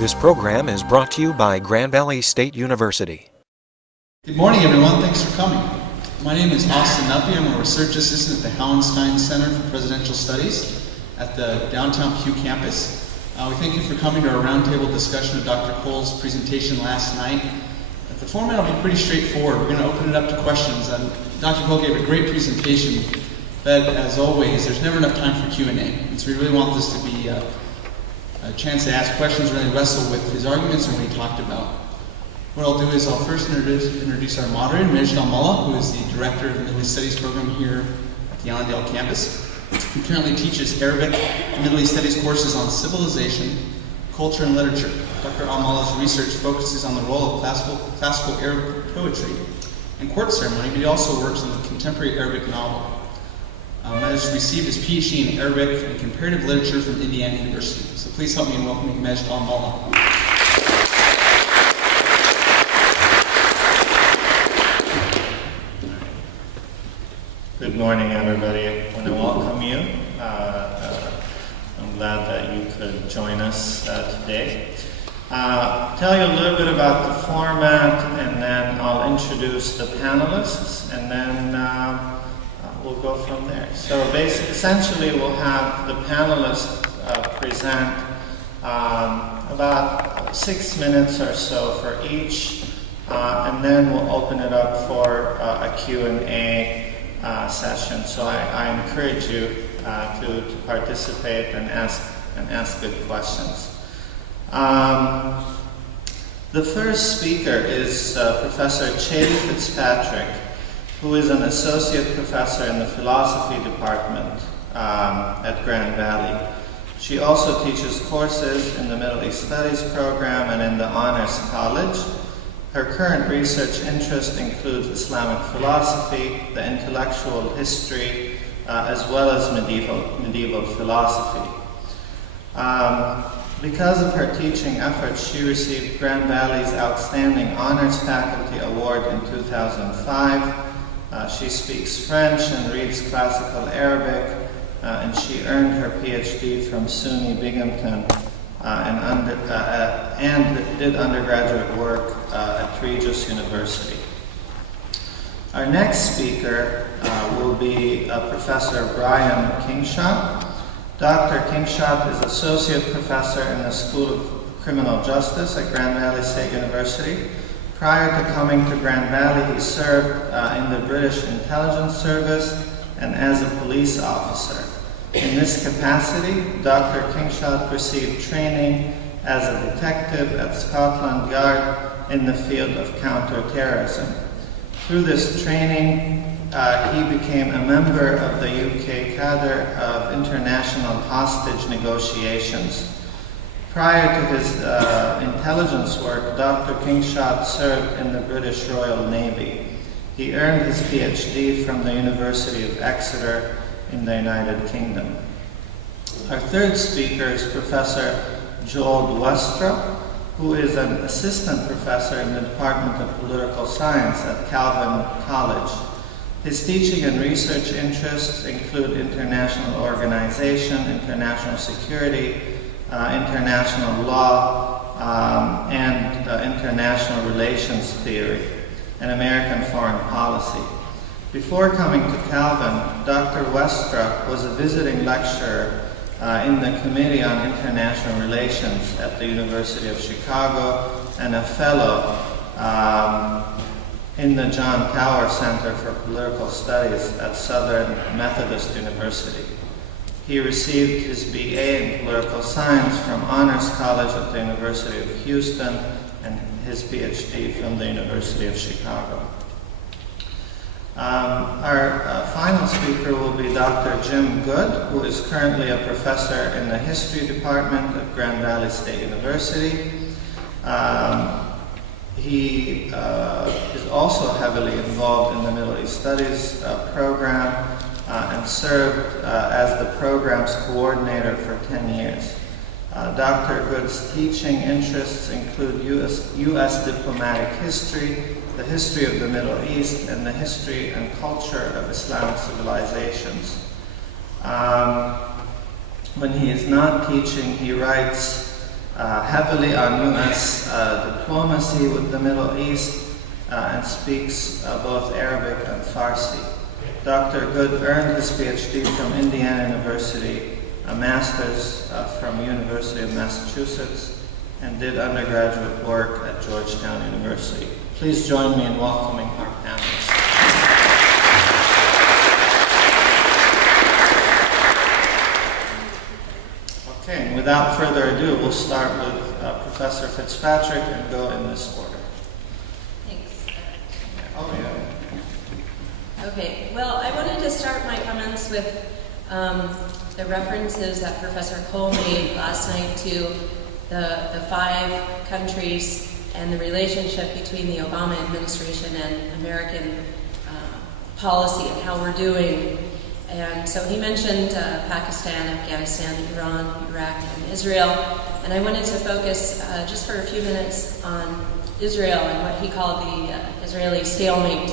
This program is brought to you by Grand Valley State University. Good morning, everyone. Thanks for coming. My name is Austin Nuppy. I'm a research assistant at the Hallenstein Center for Presidential Studies at the downtown Pew campus. We thank you for coming to our roundtable discussion of Dr. Cole's presentation last night. The format will be pretty straightforward. We're going to open it up to questions. Dr. Cole gave a great presentation, but as always, there's never enough time for Q&A. And so we really want this to be a chance to ask questions, really wrestle with his arguments and what he talked about. What I'll do is I'll first introduce our moderator, Majd Al-Mullah, who is the director of the Middle East Studies program here at the Allendale campus. He currently teaches Arabic and Middle East Studies courses on civilization, culture, and literature. Dr. Al-Mullah's research focuses on the role of classical Arab poetry and court ceremony, but he also works on the contemporary Arabic novel. Majd received his PhD in Arabic and comparative literature from Indiana University. So please help me in welcoming Majd Al-Mullah. Good morning, everybody. I want to welcome you. I'm glad that you could join us today. Tell you a little bit about the format, and then I'll introduce the panelists, and then we'll go from there. So essentially, we'll have the panelists present about 6 minutes or so for each, and then we'll open it up for a Q&A session. So I encourage you to participate and ask good questions. The first speaker is Professor Chédí Fitzpatrick, who is an associate professor in the philosophy department at Grand Valley. She also teaches courses in the Middle East Studies program and in the Honors College. Her current research interest includes Islamic philosophy, the intellectual history, as well as medieval philosophy. Because of her teaching efforts, she received Grand Valley's Outstanding Honors Faculty Award in 2005. She speaks French and reads classical Arabic, and she earned her PhD from SUNY Binghamton and did undergraduate work at Regis University. Our next speaker will be Professor Brian Kingshott. Dr. Kingshott is Associate Professor in the School of Criminal Justice at Grand Valley State University. Prior to coming to Grand Valley, he served in the British Intelligence Service and as a police officer. In this capacity, Dr. Kingshott received training as a detective at Scotland Yard in the field of counter-terrorism. Through this training, he became a member of the UK cadre of international hostage negotiations. Prior to his intelligence work, Dr. Kingshott served in the British Royal Navy. He earned his PhD from the University of Exeter in the United Kingdom. Our third speaker is Professor Joel Westra, who is an assistant professor in the Department of Political Science at Calvin College. His teaching and research interests include international organization, international security, international law, and international relations theory, and American foreign policy. Before coming to Calvin, Dr. Westra was a visiting lecturer in the Committee on International Relations at the University of Chicago and a fellow in the John Tower Center for Political Studies at Southern Methodist University. He received his BA in Political Science from Honors College at the University of Houston and his PhD from the University of Chicago. Our final speaker will be Dr. Jim Good, who is currently a professor in the History Department at Grand Valley State University. He is also heavily involved in the Middle East Studies program and served as the program's coordinator for 10 years. Dr. Good's teaching interests include U.S. diplomatic history, the history of the Middle East, and the history and culture of Islamic civilizations. When he is not teaching, he writes heavily on U.S. Diplomacy with the Middle East and speaks both Arabic and Farsi. Dr. Good earned his PhD from Indiana University, a master's from University of Massachusetts, and did undergraduate work at Georgetown University. Please join me in welcoming our panelists. Okay, and without further ado, we'll start with Professor Fitzpatrick and go in this order. Thanks. Oh, yeah. Okay, well, I wanted to start my comments with the references that Professor Cole made last night to the 5 countries and the relationship between the Obama administration and American policy and how we're doing. And so he mentioned Pakistan, Afghanistan, Iran, Iraq, and Israel. And I wanted to focus just for a few minutes on Israel and what he called the Israeli stalemate.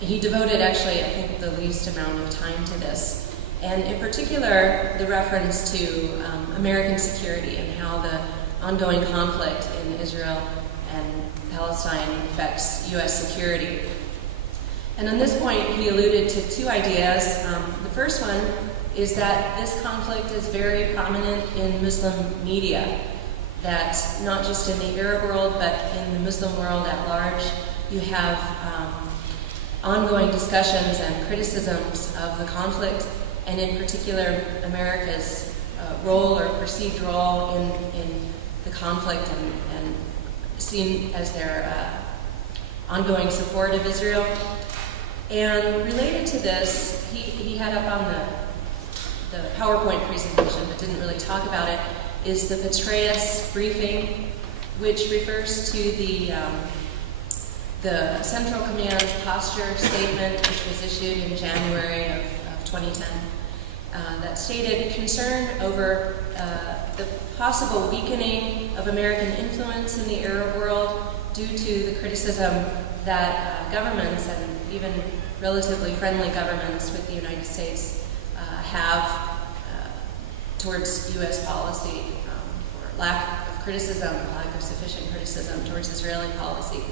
He devoted actually, I think, the least amount of time to this. And in particular, the reference to American security and how the ongoing conflict in Israel and Palestine affects U.S. security. And on this point, he alluded to 2 ideas. The first one is that this conflict is very prominent in Muslim media, that not just in the Arab world, but in the Muslim world at large, you have ongoing discussions and criticisms of the conflict, and in particular, America's role or perceived role in the conflict and seen as their ongoing support of Israel. And related to this, he had up on the PowerPoint presentation, but didn't really talk about it, is the Petraeus briefing, which refers to the Central Command posture statement, which was issued in January of 2010, that stated concern over the possible weakening of American influence in the Arab world due to the criticism that governments and even relatively friendly governments with the United States have towards U.S. policy, or lack of criticism, or lack of sufficient criticism towards Israeli policy.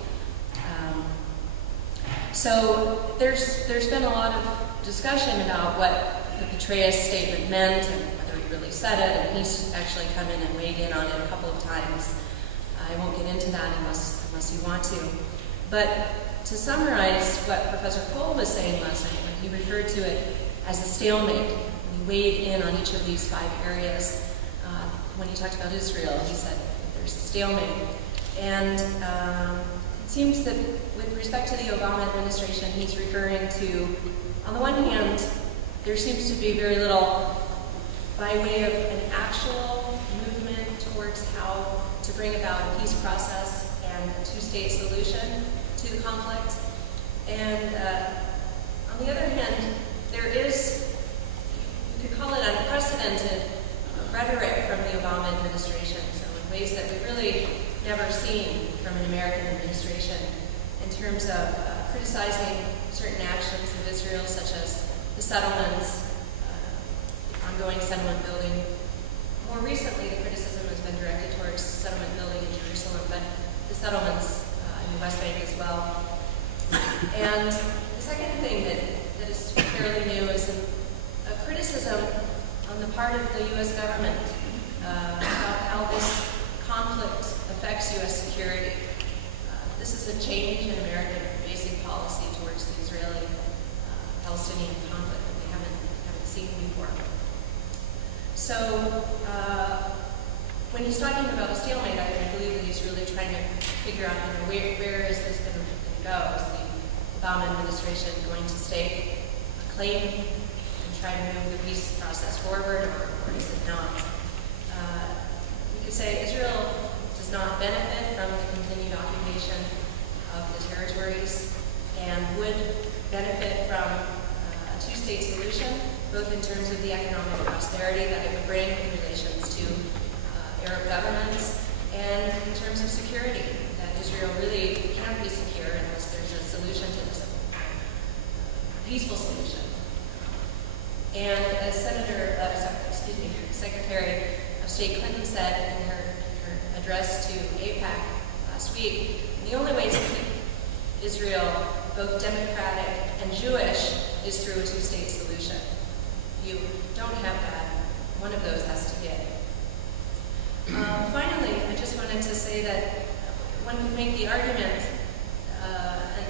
So there's been a lot of discussion about what the Petraeus statement meant and whether he really said it, and he's actually come in and weighed in on it a couple of times. I won't get into that unless you want to. But to summarize what Professor Cole was saying last night, when he referred to it as a stalemate, when he weighed in on each of these 5 areas, when he talked about Israel, he said there's a stalemate. And it seems that with respect to the Obama administration, he's referring to, on the one hand, there seems to be very little by way of an actual movement towards how to bring about a peace process and a 2-state solution to the conflict. And on the other hand, there is, you could call it unprecedented rhetoric from the Obama administration, so in ways that we've really never seen from an American administration in terms of criticizing certain actions of Israel, such as the settlements, ongoing settlement building. More recently, the criticism has been directed towards settlement building in Jerusalem, but the settlements in the West Bank as well. And the second thing that is fairly new is a criticism on the part of the U.S. government about how this conflict affects U.S. security. This is a change in American basic policy towards the Israeli-Palestinian conflict that we haven't seen before. So when he's talking about a stalemate, I believe that he's really trying to figure out where is this going to go? Is the Obama administration going to stake a claim and try to move the peace process forward, or is it not? We could say Israel does not benefit from the continued occupation of the territories and would benefit from a 2-state solution, both in terms of the economic prosperity that it would bring in relations to Arab governments, and in terms of security, that Israel really can't be secure unless there's a solution to this, a peaceful solution. And as Secretary of State Clinton said in her address to AIPAC last week, the only way to keep Israel both democratic and Jewish is through a two-state solution. If you don't have that, one of those has to give. Finally, I just wanted to say that one could make the argument, and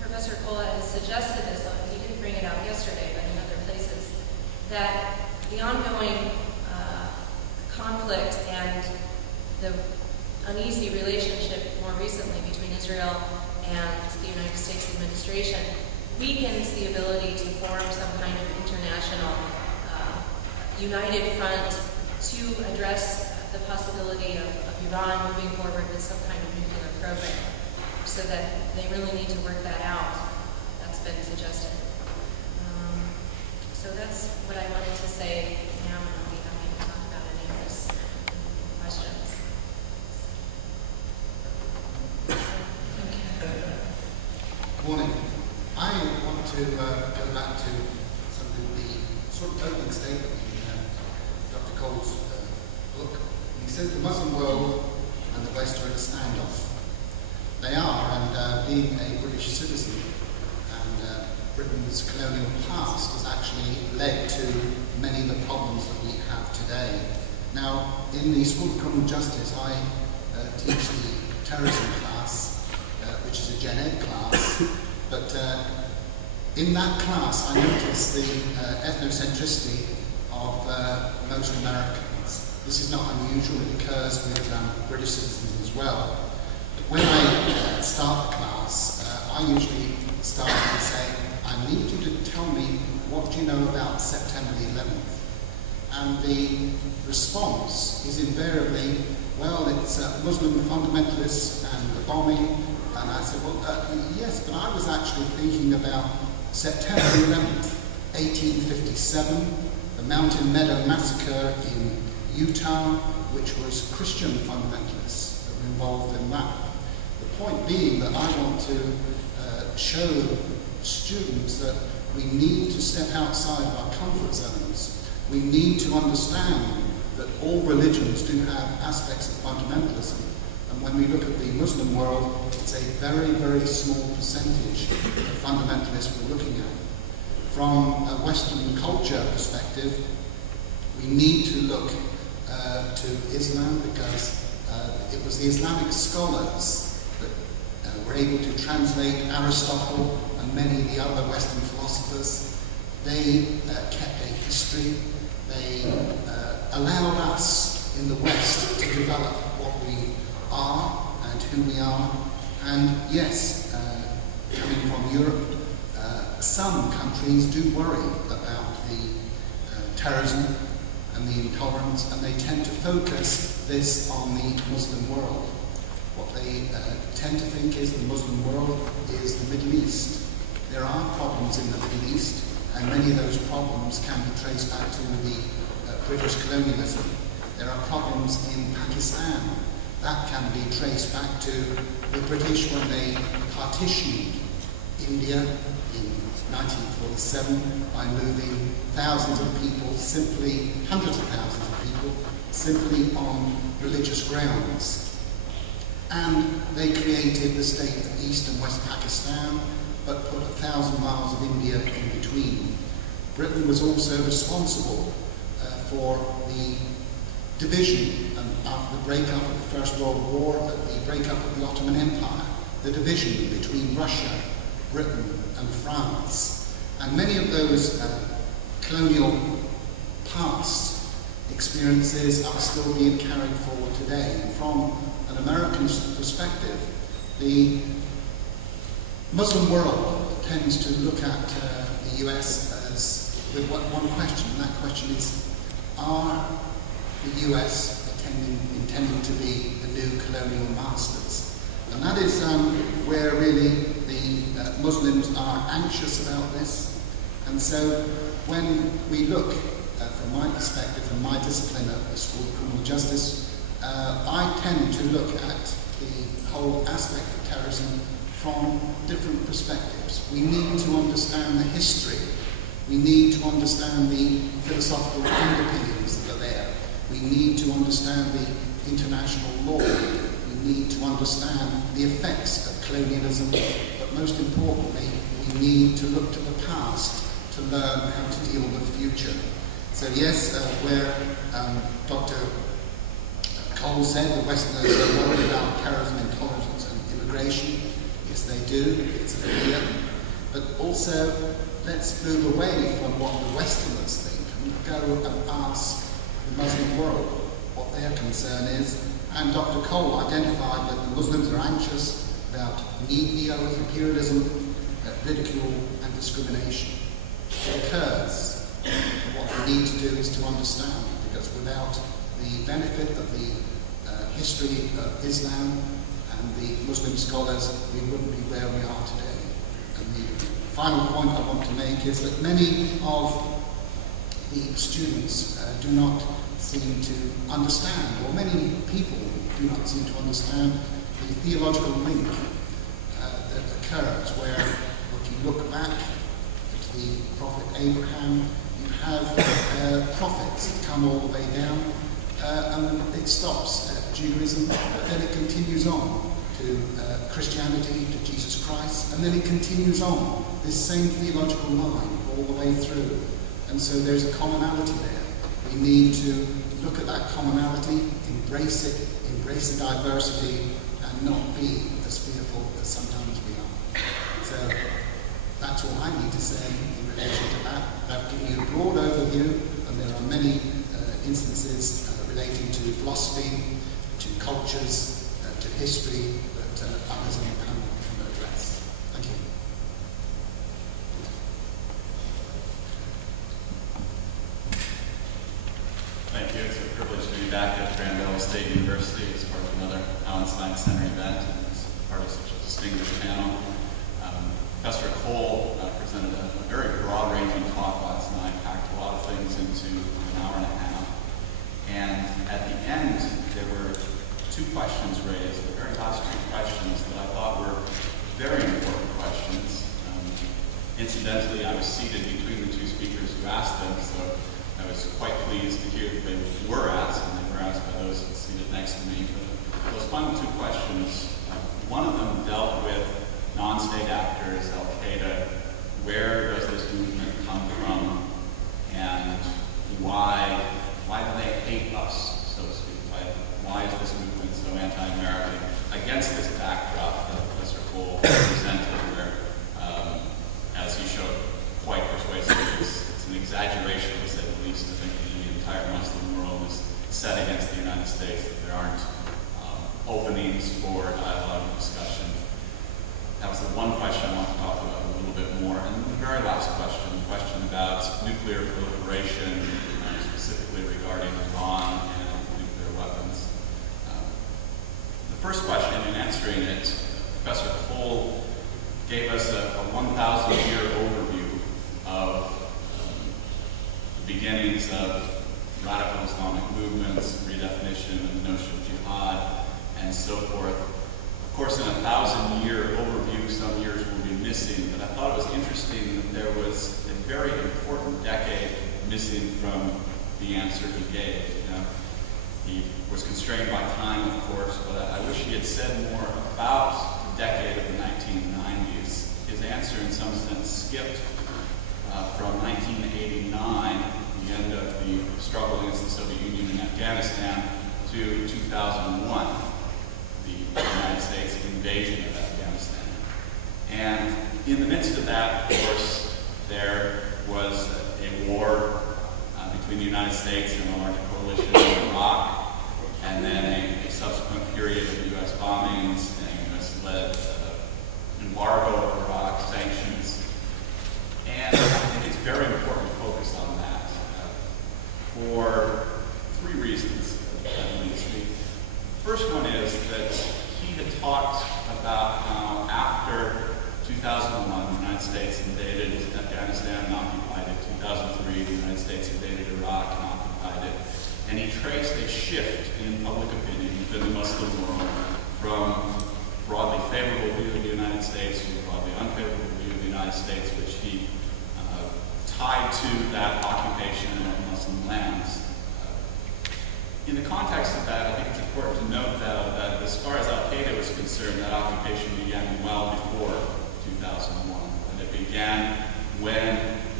Professor Kola has suggested this, he didn't bring it out yesterday, but in other places, that the ongoing conflict and the uneasy relationship more recently between Israel and the United States administration weakens the ability to form some kind of international united front to address the possibility of Iran moving forward with some kind of nuclear program, so that they really need to work that out. That's been suggested. So that's what I wanted to say now, and I'll be happy to talk about any of those questions. Good morning. I want to go back to something, the sort of opening statement in Dr. Cole's book. He says the Muslim world and the West are in a standoff. They are, and being a British citizen and Britain's colonial past has actually led to many of the problems that we have today. Now, in the School of Criminal Justice, I teach the terrorism class, which is a Gen Ed class, but in that class I noticed the ethnocentricity of most Americans. This is not unusual, it occurs with British citizens as well. But when I start the class, I usually start by saying, I need you to tell me what you know about September the 11th. And the response is invariably, well, it's Muslim fundamentalists and the bombing. And I said, well, yes, but I was actually thinking about September 11th, 1857, the Mountain Meadow Massacre in Utah, which was Christian fundamentalists that were involved in that. The point being that I want to show students that we need to step outside of our comfort zones. We need to understand that all religions do have aspects of fundamentalism. And when we look at the Muslim world, it's a very, very small percentage of fundamentalists we're looking at. From a Western culture perspective, we need to look to Islam because it was the Islamic scholars that were able to translate Aristotle and many of the other Western philosophers. They kept a history. They allowed us in the West to develop what we are and who we are. And yes, coming from Europe, some countries do worry about the terrorism and the intolerance, and they tend to focus this on the Muslim world. What they tend to think is the Muslim world is the Middle East. There are problems in the Middle East, and many of those problems can be traced back to the British colonialism. There are problems in Pakistan. That can be traced back to the British when they partitioned India in 1947 by moving thousands of people, simply hundreds of thousands of people, simply on religious grounds. And they created the state of East and West Pakistan, but put 1,000 miles of India in between. Britain was also responsible for the division after the breakup of the First World War, the breakup of the Ottoman Empire, the division between Russia, Britain and France. And many of those colonial past experiences are still being carried forward today. And from an American perspective, the Muslim world tends to look at the US as with one question, and that question is, are the US intending to be the new colonial masters? And that is where really the Muslims are anxious about this. And so when we look, from my perspective, from my discipline at the School of Criminal Justice, I tend to look at the whole aspect of terrorism from different perspectives. We need to understand the history We need to understand the philosophical underpinnings that are there. We need to understand the international law. We need to understand the effects of colonialism, but most importantly, we need to look to the past to learn how to deal with the future. So yes, where Dr. Cole said the Westerners are worried about terrorism, intolerance and immigration, yes they do, it's a fear, but also let's move away from what the Westerners think and go and ask the Muslim world what their concern is. And Dr. Cole identified that the Muslims are anxious about neo-imperialism, ridicule and discrimination. It occurs. What we need to do is to understand, because without the benefit of the history of Islam and the Muslim scholars, we wouldn't be where we are today. And the final point I want to make is that many of the students do not seem to understand, or many people do not seem to understand the theological link that occurs, where if you look back at the prophet Abraham, you have prophets that come all the way down, and it stops at Judaism, but then it continues on to Christianity, to Jesus Christ, and then it continues on this same theological line all the way through. And so there's a commonality there. We need to look at that commonality, embrace it, embrace the diversity, and not be as fearful as sometimes we are. So that's all I need to say in relation to that. I've given you a broad overview, and there are many instances relating to philosophy, to cultures, to history that others on the panel can address. Thank you. Thank you. It's a privilege to be back at Grand Valley State University as part of another Allen Stein Center event and as part of such a distinguished panel. Professor Cole presented a very broad-ranging talk last night, packed a lot of things into an hour and a half. And at the end, there were two questions raised, the very last two questions that I thought were very important questions. Incidentally, I was seated between the two speakers who asked them, so I was quite pleased to hear that they were asked, and they were asked by those seated next to me. But those final two questions, one of them dealt with non-state actors, Al-Qaeda. Where does this movement come from, and why do they hate us, so to speak? Why is this movement so anti-American against this backdrop that Professor Cole presented, where, as he showed quite persuasively, it's an exaggeration, to say the least, to think that the entire Muslim world is set against the United States, that there aren't openings for dialogue and discussion. That was the one question I want to talk about a little bit more. And the very last question, the question about nuclear proliferation, specifically regarding Iran and nuclear weapons. The first question, in answering it, Professor Cole gave us a 1,000-year overview of the beginnings of radical Islamic movements, redefinition of the notion of jihad, and so forth. Of course, in a 1,000-year overview, some years will be missing, but I thought it was interesting that there was a very important decade missing from the answer he gave. He was constrained by time, of course, but I wish he had said more about the decade of the 1990s. His answer, in some sense, skipped from 1989, the end of the struggle against the Soviet Union in Afghanistan, to 2001. The United States invasion of Afghanistan. And in the midst of that, of course, there was a war between the United States and a large coalition in Iraq, and then a subsequent period of U.S. bombings and U.S.-led embargo of Iraq, sanctions. And I think it's very important to focus on that for three reasons, at least. The first one is that he had talked about how after 2001, the United States invaded Afghanistan and occupied it. 2003, the United States invaded Iraq and occupied it. And he traced a shift in public opinion within the Muslim world from broadly favorable view of the United States to a broadly unfavorable view of the United States, which he tied to that occupation of Muslim lands. In the context of that, I think it's important to note that as far as Al-Qaeda was concerned, that occupation began well before 2001. And it began when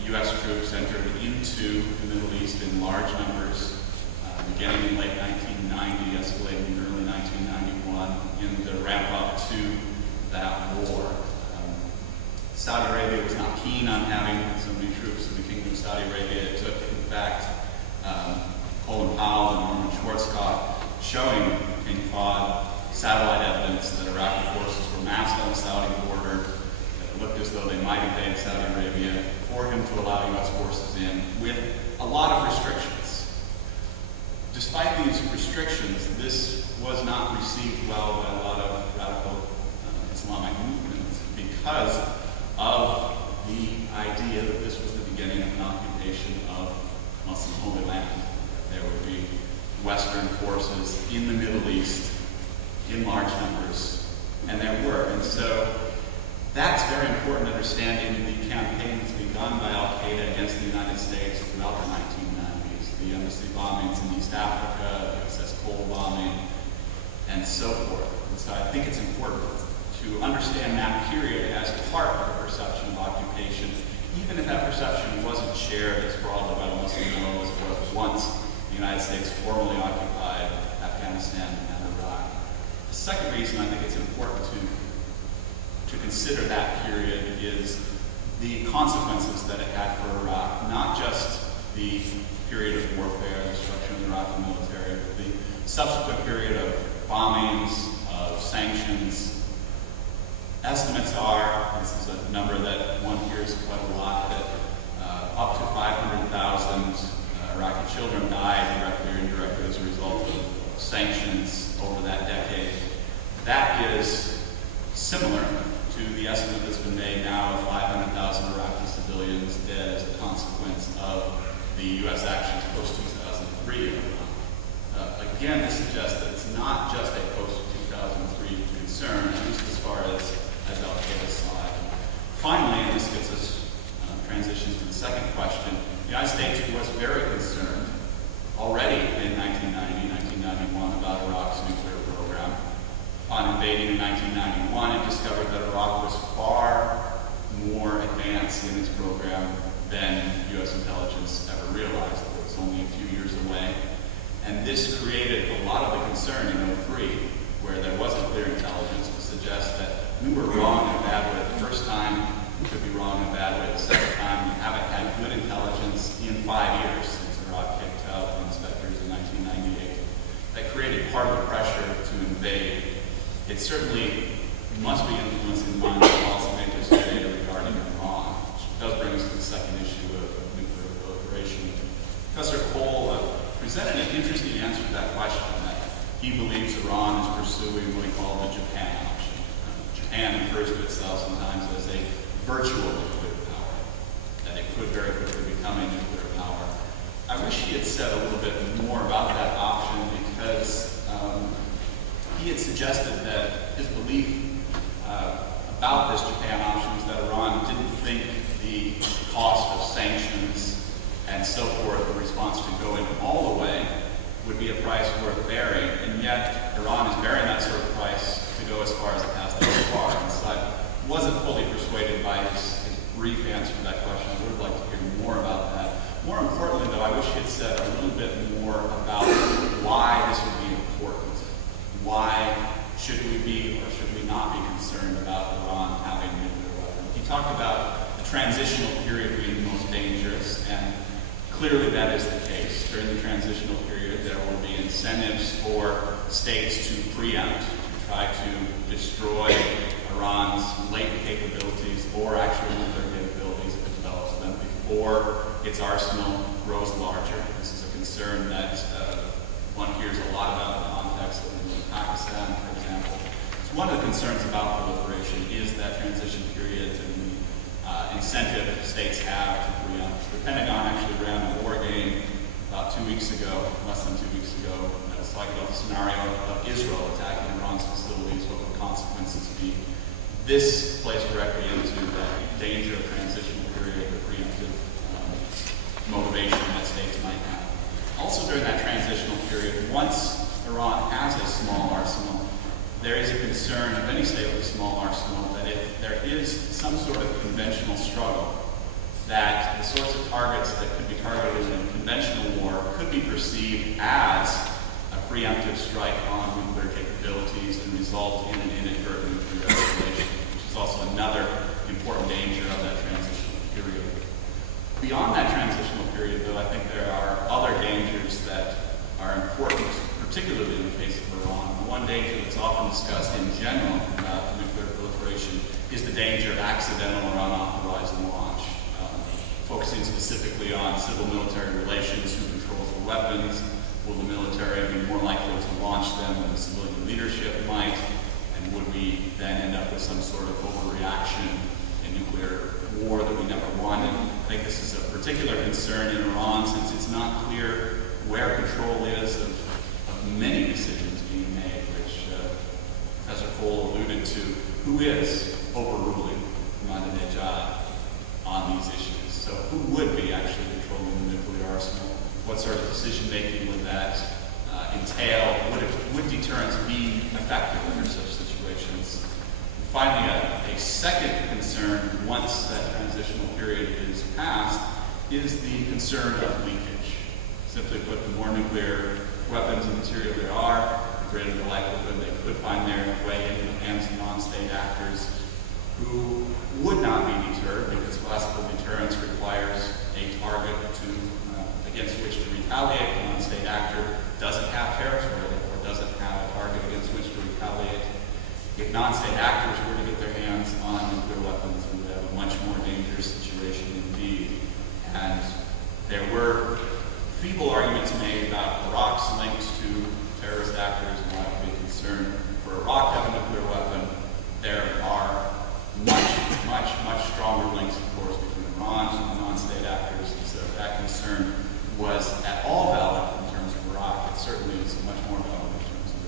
U.S. troops entered into the Middle East in large numbers, beginning in late 1990, escalating in early 1991, in the ramp up to that war. Saudi Arabia was not keen on having so many troops in the Kingdom of Saudi Arabia. It took, in fact, Colin Powell and Norman Schwarzkopf showing King Fahd satellite evidence that Iraqi forces were massed on the Saudi border, that it looked as though they might invade Saudi Arabia, for him to allow U.S. forces in with a lot of restrictions. Despite these restrictions, this was not received well by a lot of radical Islamic movements because of the idea that this was the beginning of an occupation of Muslim Holy Land. There would be Western forces in the Middle East in large numbers, and there were. And so that's very important to understand in the campaigns begun by Al-Qaeda against the United States throughout the 1990s, the embassy bombings in East Africa, the USS Cole bombing, and so forth. And so I think it's important to understand that period as part of the perception of occupation, even if that perception wasn't shared as broadly by the Muslim world as it was once the United States formally occupied Afghanistan and Iraq. The second reason I think it's important to consider that period is the consequences that it had for Iraq, not just the period of warfare, the destruction of the Iraqi military, but the subsequent period of bombings, of sanctions. Estimates are, this is a number that one hears quite a lot, that up to 500,000 Iraqi children died directly or indirectly as a result of sanctions over that decade. That is similar to the estimate that's been made now of 500,000 Iraqi civilians dead as a consequence of the U.S. actions post-2003. Again, this suggests that it's not just a post-2003 concern, at least as far as Al-Qaeda saw it. Finally, and this gets us transitions to the second question, the United States was very concerned already in 1990, 1991 about Iraq's nuclear program. Upon invading in 1991, it discovered that Iraq was far more advanced in its program than U.S. intelligence ever realized. It was only a few years away. And this created a lot of the concern in 2003, where there wasn't clear intelligence to suggest that we were wrong in a bad way the first time, we could be wrong in a bad way the second time. We haven't had good intelligence in 5 years since Iraq kicked out the inspectors in 1998. That created part of the pressure to invade. It certainly must be influencing the minds of policymakers today regarding Iran, which does bring us to the second issue of nuclear proliferation. Professor Cole presented an interesting answer to that question, that he believes Iran is pursuing what he called the Japan option. Japan refers to itself sometimes as a virtual nuclear power, that it could very quickly become a nuclear power. I wish he had said a little bit more about that option, because he had suggested that his belief about this Japan option was that Iran didn't think the cost of sanctions and so forth, the response to going all the way, would be a price worth bearing, and yet Iran is bearing that sort of price to go as far as it has thus far. And so I wasn't fully persuaded by his brief answer to that question. I would have liked to hear more about that. More importantly, though, I wish he had said a little bit more about why this would be important. Why should we be or should we not be concerned about Iran having a nuclear weapon? He talked about the transitional period being the most dangerous, and clearly that is the case. During the transitional period, there will be incentives for states to preempt, to try to destroy Iran's latent capabilities or actual nuclear capabilities if it develops them before its arsenal grows larger. This is a concern that one hears a lot about in the context of Pakistan, for example. So one of the concerns about proliferation is that transition period and the incentive states have to preempt. The Pentagon actually ran a war game about 2 weeks ago, less than 2 weeks ago, that was talking about the scenario of Israel attacking Iran's facilities, what would consequences be. This plays directly into that danger of transition period, the preemptive transitional period, once Iran has a small arsenal, there is a concern of any state with a small arsenal that if there is some sort of conventional struggle, that the sorts of targets that could be targeted in conventional war could be perceived as a preemptive strike on nuclear capabilities and result in an inadvertent nuclear escalation, which is also another important danger of that transitional period. Beyond that transitional period, though, I think there are other dangers that are important, particularly in the case of Iran. One danger that's often discussed in general about nuclear proliferation is the danger of accidental or unauthorized launch, focusing specifically on civil-military relations, who controls the weapons, will the military be more likely to launch them than the civilian leadership might, and would we then end up with some sort of overreaction in nuclear war that we never wanted? I think this is a particular concern in Iran since it's not clear where control is of many decisions being made, which Professor Cole alluded to, who is overruling Ahmadinejad on these issues. So who would be actually controlling the nuclear arsenal? What sort of decision-making would that entail? Would deterrence be effective under such situations? And finally, a second concern, once that transitional period is passed, is the concern of leakage. Simply put, the more nuclear weapons and material there are, the greater the likelihood they could find their way into the hands of non-state actors who would not be deterred, because classical deterrence requires a target against which to retaliate. The non-state actor doesn't have territory, therefore doesn't have a target against which to retaliate. If non-state actors were to get their hands on nuclear weapons, we would have a much more dangerous situation indeed. And there were feeble arguments made about Iraq's links to terrorist actors and why it would be a concern for Iraq to have a nuclear weapon. There are much stronger links, of course, between Iran and non-state actors. And so if that concern was at all valid in terms of Iraq, it certainly is much more valid in terms of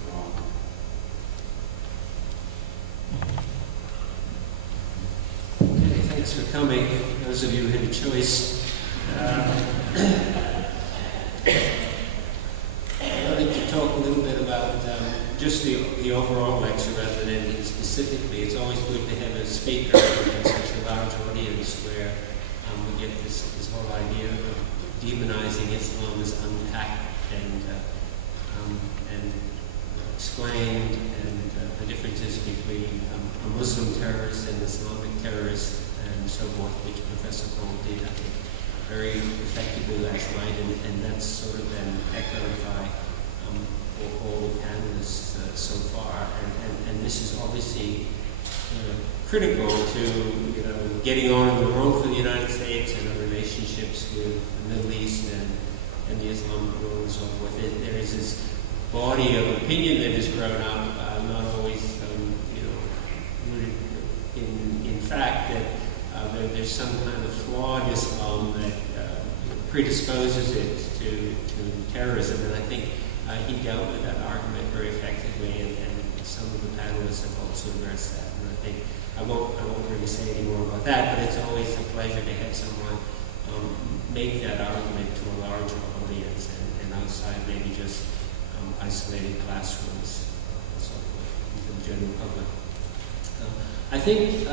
Iran. Okay, thanks for coming. Those of you who had a choice. I'd like to talk a little bit about just the overall lecture rather than anything specifically. It's always good to have a speaker in such a large audience where we get this whole idea of demonizing Islam is unpacked and explained, and the differences between a Muslim terrorist and Islamic terrorist and so forth, which Professor Cole did, I think, very effectively last night, and that's sort of been echoed by all the panelists so far. And this is obviously critical to getting on in the world for the United States and our relationships with the Middle East and the Islamic world and so forth. There is this body of opinion that has grown up, not always rooted in fact that there's some kind of flaw in Islam that predisposes it to terrorism, and I think he dealt with that argument very effectively, and some of the panelists have also addressed that. And I think I won't really say any more about that, but it's always a pleasure to have someone make that argument to a larger audience and outside maybe just isolated classrooms and so forth, the general public. I think,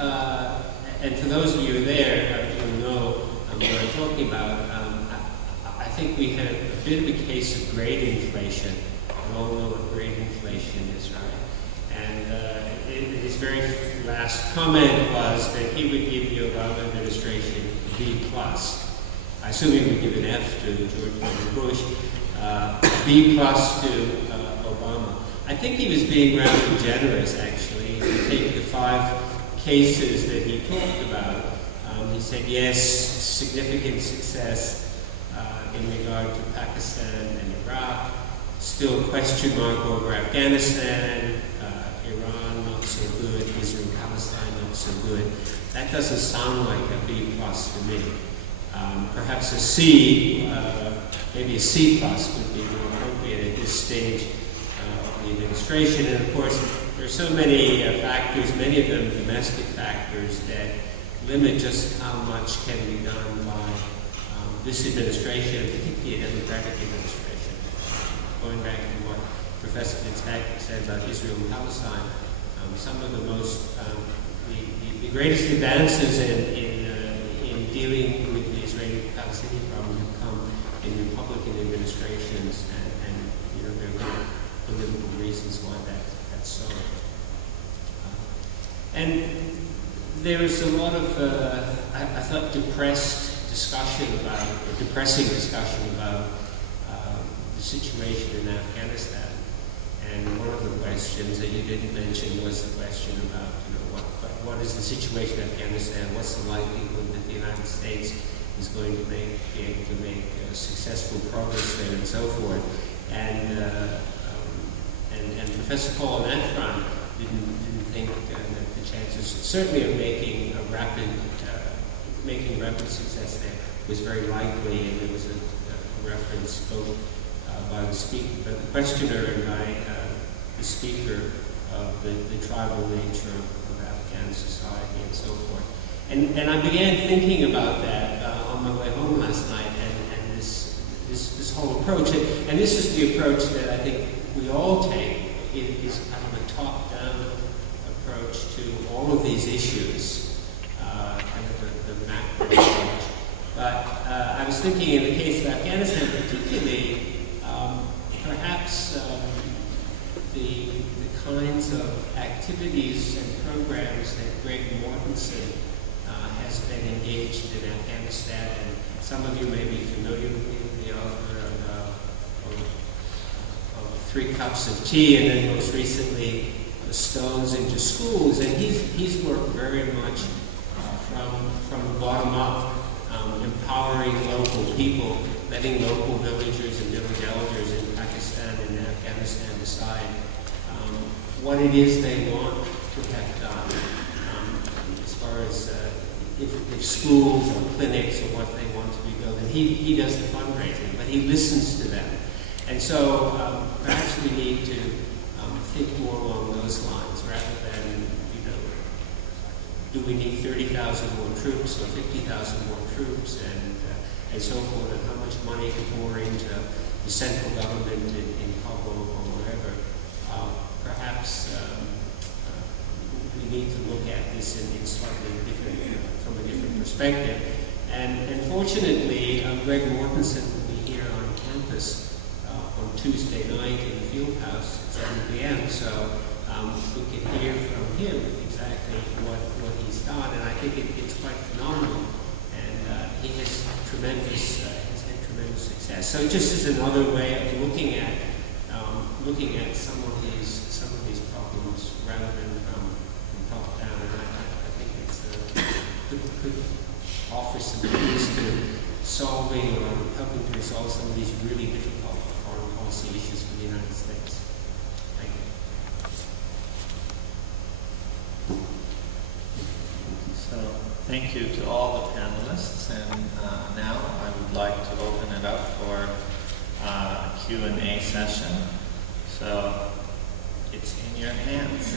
and for those of you who are there, you'll know what I'm talking about. I think we had a bit of a case of grade inflation. We all know what grade inflation is, right? And his very last comment was that he would give the Obama administration a B+. I assume he would give an F to George W. Bush, B+ to Obama. I think he was being rather generous, actually. If you take the 5 cases that he talked about, he said, yes, significant success in regard to Pakistan and Iraq, still a question mark over Afghanistan, Iran not so good, Israel, Palestine not so good. That doesn't sound like a B+ to me. Perhaps a C, maybe a C+ would be more appropriate at this stage of the administration. And of course, there are so many factors, many of them domestic factors, that limit just how much can be done by this administration, particularly a Democratic administration. going back to what Professor Fitzpatrick said about Israel and Palestine, some of the most, the greatest advances in dealing with the Israeli-Palestinian problem have come in Republican administrations, and you know, there are good political reasons why that's so. And there is a lot of, I thought, depressing discussion about the situation in Afghanistan. And one of the questions that you didn't mention was the question about, you know, what is the situation in Afghanistan? What's the likelihood that the United States is going to be able to make successful progress there, and so forth? And Professor Cole on that front didn't think that the chances, certainly of making rapid success there, was very likely, and there was a reference both by the questioner and by the speaker of the tribal nature of Afghan society and so forth. And I began thinking about that on my way home last night, and this whole approach. And this is the approach that I think we all take. It is kind of a top-down approach to all of these issues, kind of the macro approach. But I was thinking in the case of Afghanistan particularly, perhaps the kinds of activities and programs that Greg Mortensen has been engaged in Afghanistan, and some of you may be familiar with him, the author of 3 Cups of Tea, and then most recently Stones into Schools, and he's worked very much from the bottom up, empowering local people, letting local villagers and village elders in Pakistan and Afghanistan decide what it is they want to have done, as far as if schools or clinics or what they want to be built. And he does the fundraising, but he listens to them. And so perhaps we need to think more along those lines, rather than, you know, do we need 30,000 more troops or 50,000 more troops, and so forth, and how much money to pour into the central government in Kabul or wherever. Perhaps we need to look at this in slightly different, from a different perspective. And fortunately, Greg Mortensen will be here on campus on Tuesday night in the field house at 7 p.m. So we can hear from him exactly what he's done, and I think it's quite phenomenal. And he has had tremendous success. So just as another way of looking at some of these problems rather than from top down, and I think it's could offer some keys to solving or helping to resolve some of these really difficult foreign policy issues for the United States. Thank you. So, thank you to all the panelists, and now I would like to open it up for a Q&A session. So, it's in your hands.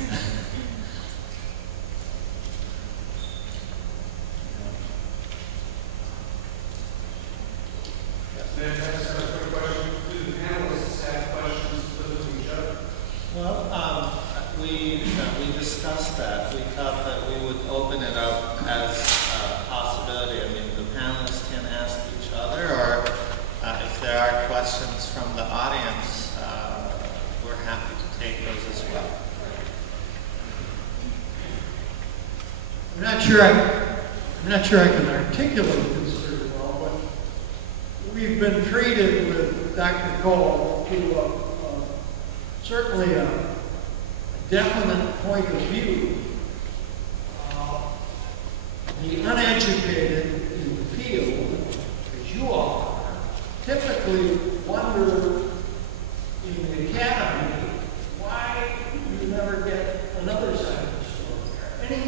May I ask a quick question? Do the panelists have questions to each other? Well, we discussed that. We thought that we would open it up as a possibility. I mean, the panelists can ask each other, or if there are questions from the audience, we're happy to take those as well. I'm not sure I can articulate this very well, but we've been treated with Dr. Cole to certainly a definite point of view. The uneducated in the field, as you all are, typically wonder in the academy why you never get another side of the story.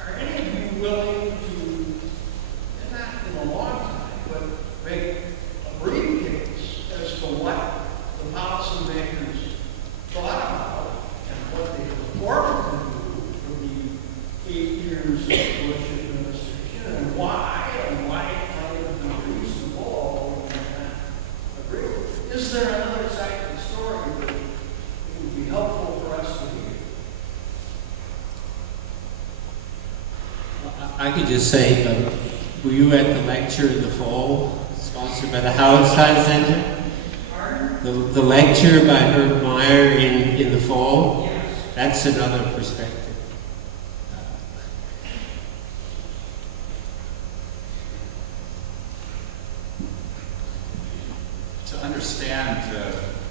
Are any of you willing to, not in a long time, but make a brief case as to what the policymakers thought about and what they purported to do for the 8 years of Bush administration, and why it might be reasonable, although we may not agree with it. Is I could just say, were you at the lecture in the fall, sponsored by the Howard Stein Center? The lecture by Herb Meyer in the fall? Yes. That's another perspective. To understand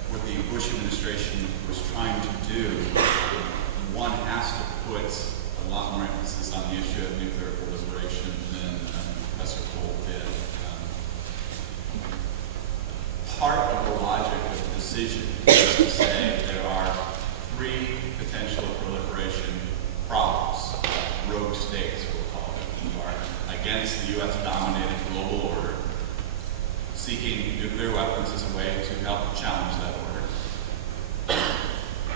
what the Bush administration was trying to do, one has to put a lot more emphasis on the issue of nuclear proliferation than Professor Cole did. Part of the logic of the decision is to say there are three potential proliferation problems, rogue states we'll call them, who are against the U.S.-dominated global order, seeking nuclear weapons as a way to help challenge that order.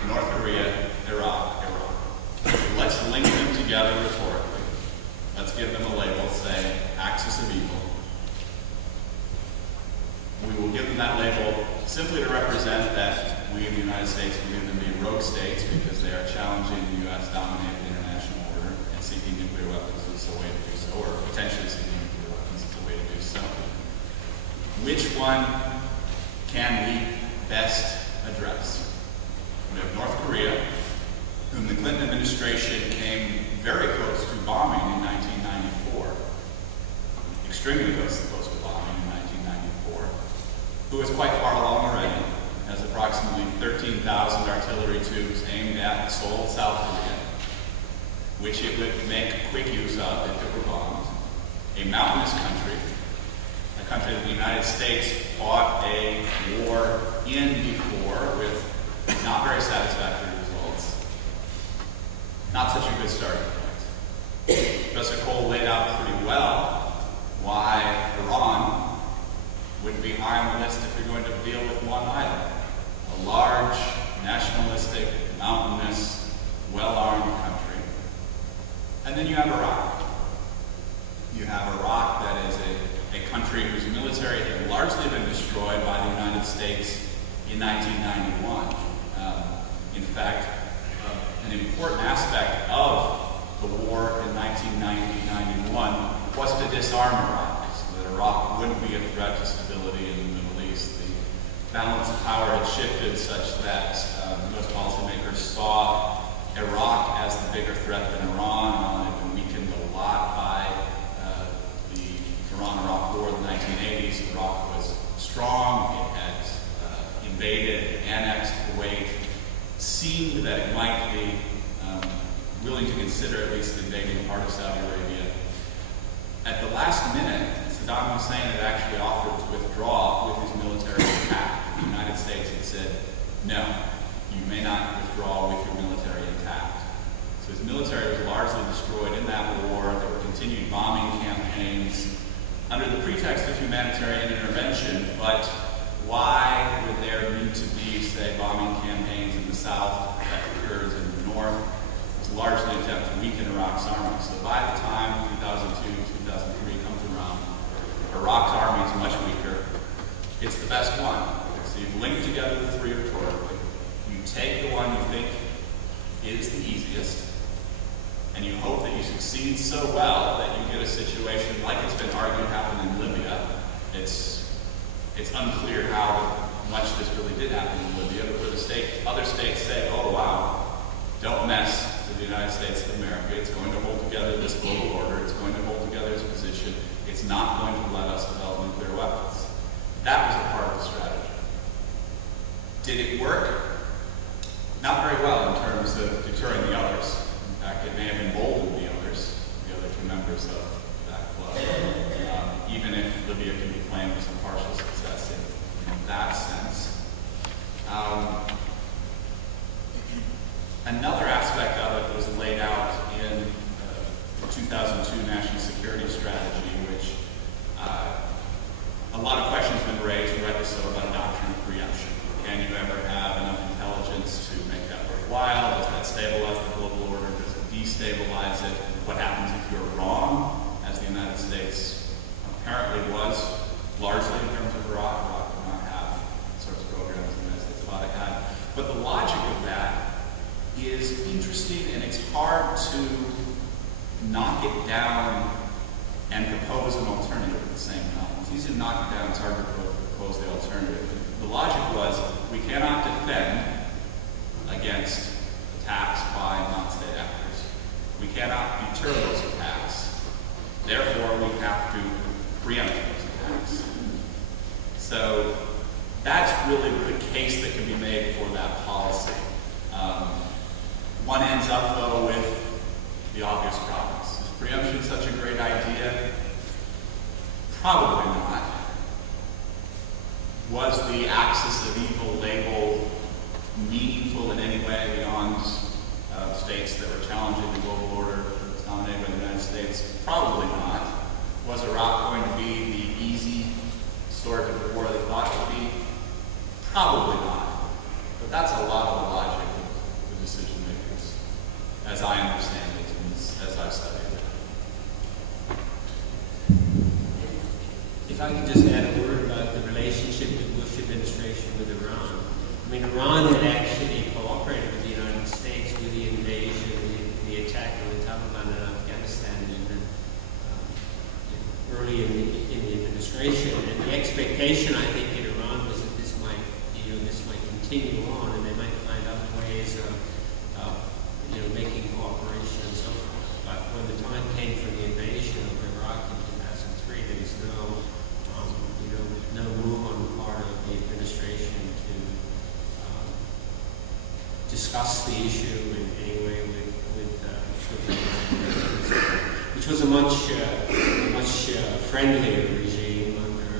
North Korea, Iraq, Iran. Let's link them together rhetorically. Let's give them a label, say, axis of evil. We will give them that label simply to represent that we in the United States believe them to be rogue states because they are challenging the U.S.-dominated international order and seeking nuclear weapons as a way to do so, or potentially seeking nuclear weapons as a way to do so. Which one can we best address? We have North Korea, whom the Clinton administration came very close to bombing in 1994, extremely close to bombing in 1994, who is quite far along already, has approximately 13,000 artillery tubes aimed at Seoul, South Korea, which it would make quick use of if it were bombed. A mountainous country, a country that the United States fought a war in before with not very satisfactory results. Not such a good starting point. Professor Cole laid out pretty well why Iran wouldn't be high on the list if you're going to deal with one island. A large, nationalistic, mountainous, well-armed country. And then you have Iraq. You have Iraq that is a country whose military had largely been destroyed by the United States in 1991. In fact, an important aspect of the war in 1990-91 was to disarm Iraq, so that Iraq wouldn't be a threat to stability in the Middle East. The balance of power had shifted such that most policymakers saw Iraq as the bigger threat than Iran. Iran had been weakened a lot by the Iran-Iraq War in the 1980s. Iraq was strong. It had invaded, annexed Kuwait, seemed that it might be willing to consider at least invading part of Saudi Arabia. At the last minute, Saddam Hussein had actually offered to withdraw with his military intact. The United States had said, no, you may not withdraw with your military intact. So his military was largely destroyed in that war. There were continued bombing campaigns under the pretext of humanitarian intervention, but why would there need to be, say, bombing campaigns in the south that occurs in the north? It was largely an attempt to weaken Iraq's army. So by the time 2002, 2003 comes around, Iraq's army is much weaker. It's the best one. So you've linked together the three rhetorically. You take the one you think is the easiest, and you hope that you succeed so well that you get a situation like it's been argued happened in Libya. It's unclear how much this really did happen in Libya, but where other states say, oh wow, don't mess with the United States of America. It's going to hold together this global order. It's going to hold together its position. It's not going to let us develop nuclear weapons. That was a part of the strategy. Did it work? Not very well in terms of deterring the others. In fact, it may have emboldened the other two members of that club, even if Libya can be claimed for some partial success in that sense. Another aspect of it was laid out in the 2002 National Security Strategy, which a lot of questions have been raised, rightly so, about a doctrine of preemption. Can you ever have enough intelligence to make that worthwhile? Does that stabilize the global order? Does it destabilize it? What happens if you're wrong, as the United States apparently was, largely in terms of Iraq? Iraq did not have sorts of programs the United States thought it had. But the logic of that is interesting, and it's hard to knock it down and propose an alternative at the same time. It's easy to knock it down, it's hard to propose the alternative. The logic was, we cannot defend against attacks by non-state actors. We cannot deter those attacks. Therefore, we have to preempt those attacks. So that's really the case that can be made for that policy. One ends up, though, with the obvious problems. Is preemption such a great idea? Probably not. Was the axis of evil label meaningful in any way beyond states that were challenging the global order dominated by the United States? Probably not. Was Iraq going to be the easy sort of war they thought it would be? Probably not. But that's a lot of the logic of the decision makers, as I understand it and as I've studied it. If I could just add a word about the relationship of the Bush administration with Iran. I mean, Iran had actually cooperated with the United States with the invasion, the attack on the Taliban in Afghanistan early in the administration. And the expectation, I think, in Iran was that this might continue on, and they might find other ways of making cooperation and so forth. But when the time came for the invasion of Iraq in 2003, there was no move on the part of the administration to discuss the issue in any way with the which was a much friendlier regime under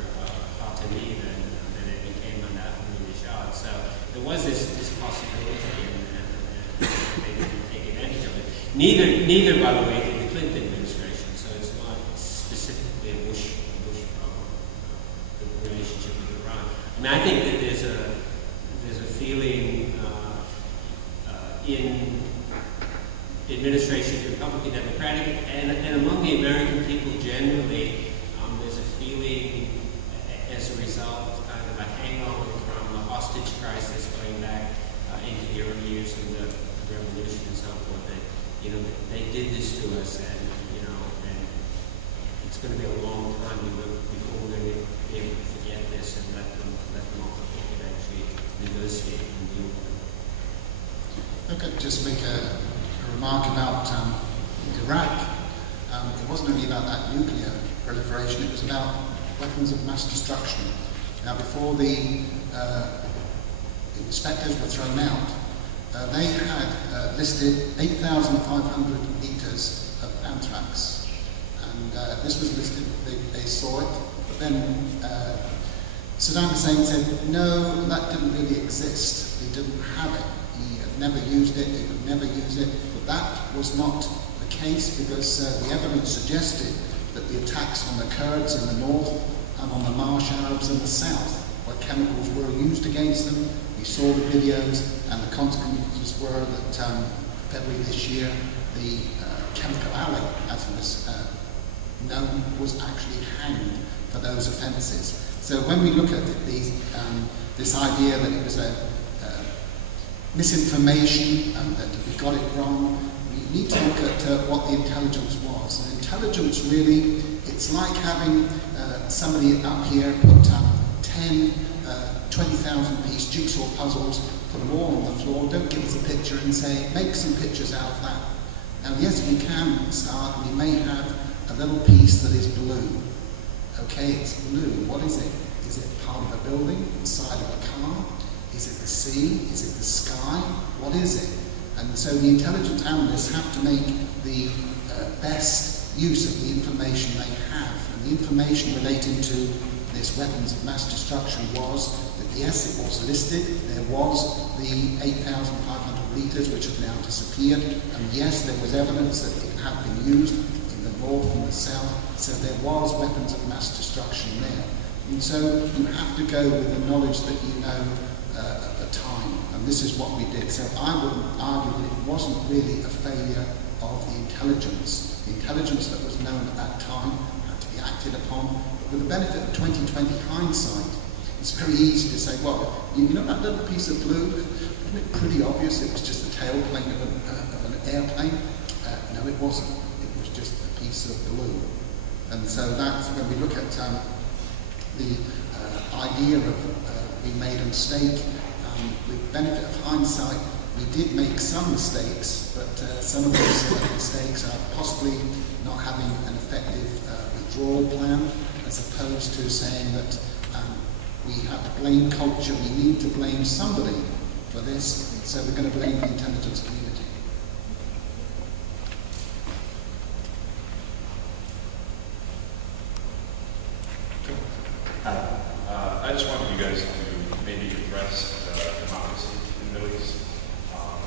Khatami than it became under Ahmadinejad. So there was this possibility, and they didn't take advantage of it. Neither, by the way, did the Clinton administration. So it's not specifically a Bush problem, the relationship with Iran. I mean, I think that there's a feeling in administrations, Republican, Democratic, and among the American people generally, there's a feeling as a result of kind of a hangover from the hostage crisis going back into the early years of the revolution and so forth, that they did this to us, and it's going to be a long time before we're going to be able to forget this and let them off the hook and actually negotiate and deal with it. Okay, just make a remark about Iraq. It wasn't only about that nuclear proliferation, it was about weapons of mass destruction. Now, before the inspectors were thrown out, they had listed 8,500 litres of anthrax. And this was listed, they saw it, but then Saddam Hussein said, no, that didn't really exist. They didn't have it. He had never used it, he would never use it. But that was not the case, because the evidence suggested that the attacks on the Kurds in the north and on the Marsh Arabs in the south, where chemicals were used against them. We saw the videos, and the consequences were that February this year, the chemical ally, as it was known, was actually hanged for those offences. So when we look at this idea that it was a misinformation and that we got it wrong, we need to look at what the intelligence was. And intelligence really, it's like having somebody up here put 10, 20,000 piece jigsaw puzzles, put them all on the floor, don't give us a picture and say, make some pictures out of that. Now yes, we can start, we may have a little piece that is blue. Okay, it's blue, what is it? Is it part of a building, inside of a car? Is it the sea? Is it the sky? What is it? And so the intelligence analysts have to make the best use of the information they have. And the information relating to this weapons of mass destruction was that yes, it was listed, there was the 8,500 litres which have now disappeared, and yes, there was evidence that it had been used in the north and the south, so there was weapons of mass destruction there. And so you have to go with the knowledge that you know at the time, and this is what we did. So I would argue that it wasn't really a failure of the intelligence. The intelligence that was known at that time had to be acted upon. But with the benefit of 2020 hindsight, it's very easy to say, well, you know that little piece of blue, wasn't it pretty obvious it was just the tailplane of an airplane? No, it wasn't. It was piece of glue. And so that's when we look at the idea of we made a mistake. With benefit of hindsight, we did make some mistakes, but some of those mistakes are possibly not having an effective withdrawal plan, as opposed to saying that we have a blame culture, we need to blame somebody for this, so we're going to blame the intelligence community. I just wanted you guys to maybe address democracy in the Middle East.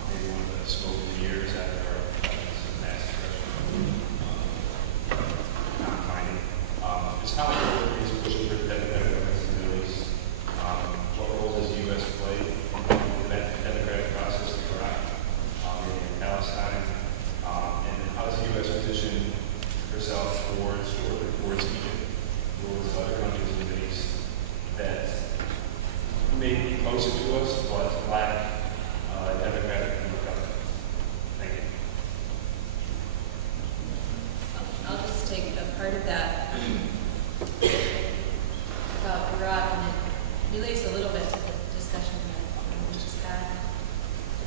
Maybe one of the smoke of the years after our mass non-finding. Is how important is pushing for democratic governments in the Middle East? What role does the U.S. play in that democratic process in Iraq, in Palestine? And then how does the U.S. position herself towards Egypt, towards other countries in the Middle East that may be closer to us, but lack democratic government? Thank you. I'll just take a part of that about Iraq, and it relates a little bit to the discussion that we just had.